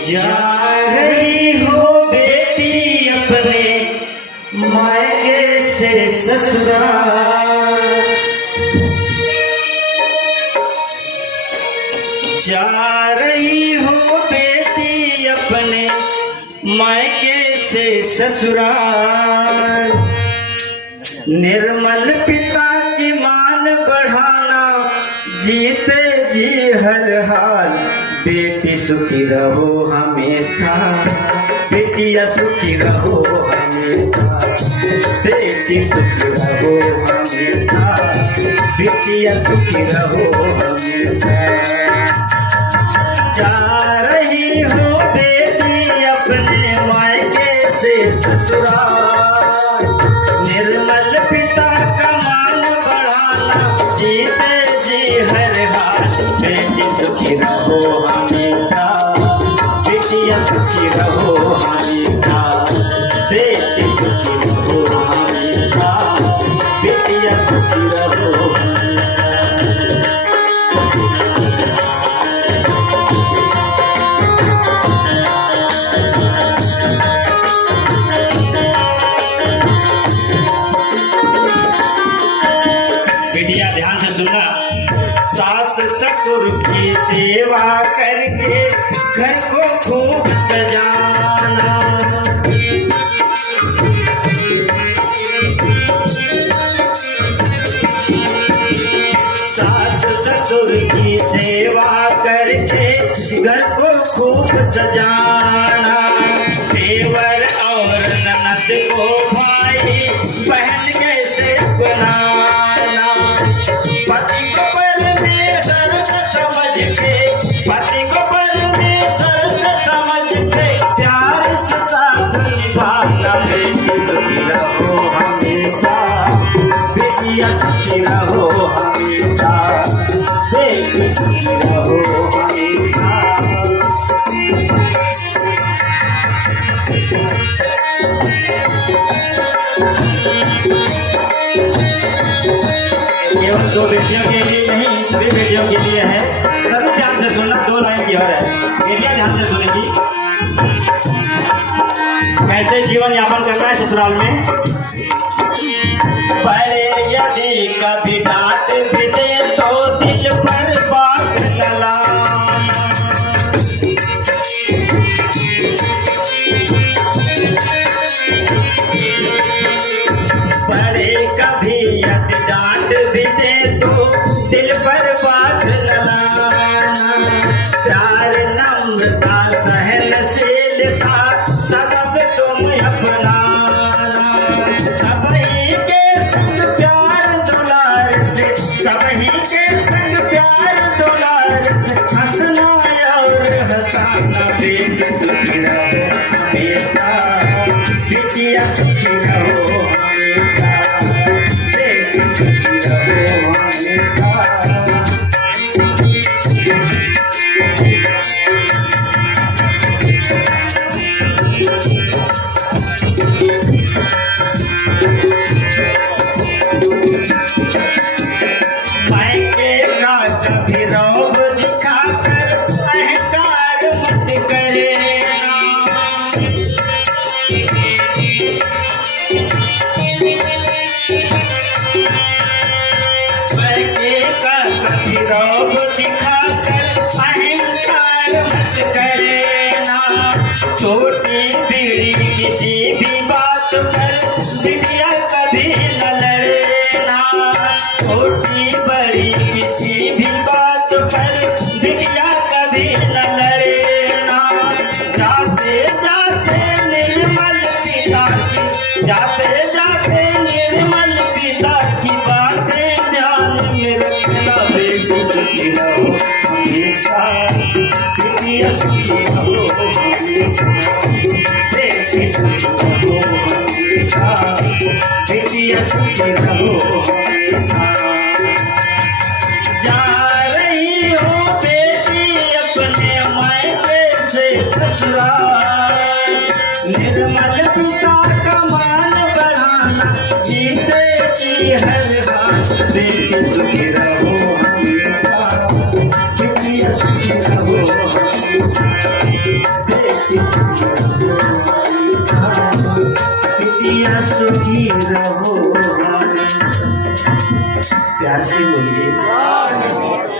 जा रही हो बेटी अपने मायके से ससुराल, जा रही हो बेटी अपने मायके से ससुराल। निर्मल पिता की मान बढ़ाना जीते जी हर हाल। बेटी सुखी रहो हमेशा, बेटिया सुखी रहो हमेशा, बेटी सुखी रहो हमेशा, बेटिया सुखी रहो हमेशा। जा रही हो बेटी अपने मायके से ससुराल। निर्मल पिता का मान बढ़ाना जीते जी हर हाल। बेटी सुखी रहो हमेशा, बेटिया सुखी रहो हमेशा, बेटी सुखी रहो हमेशा, बेटिया सुखी रहो हमेशा। बेटिया ध्यान से सुनना। सास ससुर की सेवा करके घर को खूब सजाना। सास ससुर की सेवा करके घर को खूब सजाना। देवर और ननद को भाई बहन कैसे बनाना। पति को परमेश्वर समझ के, पति को परमेश्वर समझ के प्यार से साथ निभाना। बेटी सुखी रहो हमेशा, बेटिया सुखी रहो हमेशा, बेटी सुखी रहो हमेशा। केवल दो बेटियों के लिए नहीं, सभी बेटियों के लिए है। सभी ध्यान से सुनना। दो लाइन की और है, बेटियां ध्यान से सुनेगी। कैसे जीवन यापन करना है ससुराल में। बड़े यदि कभी डांट भी दे तो दिल पर बात लगाना। बड़े कभी यदि डांट भी दे तो दिल पर बात लगाना। प्यार नम्रता सहनशीलता सबक तुम अपनाना। सबही के संग प्यार दुलार से, सबही के संग प्यार दुलार से हंसना और हंसाना। बेटी सुखी रहो हमेशा, बेटिया सुखी रहो हमेशा, बेटी सुखी रहो हमेशा। मायके का कभी रौब दिखाकर अहंकार मत करेना। मायके का कभी रौब दिखाकर अहंकार मत करेना। छोटी पीढ़ी किसी भी बात पर बिटिया कभी न लड़ेना। छोटी बड़ी किसी भी बात पर बिटिया कभी न लड़ेना। जाते जाते निर्मल पिता की, जाते जाते निर्मल पिता की बातें ध्यान में रखना। बेटी सुखी रहो हमेशा, बेटिया सुखी रहो हमेशा, बेटी सुखी रहो हमेशा, बेटिया सुखी रहो हमेशा। जा रही हो बेटी अपने मायके से ससुराल। निर्मल पिता का मान बढ़ाना जीते जी हर हाल। बेटी सुखी रहो हमेशा, बेटिया सुखी रहो हमेशा। पितिया सुखी रहो। प्यार से बोलिए।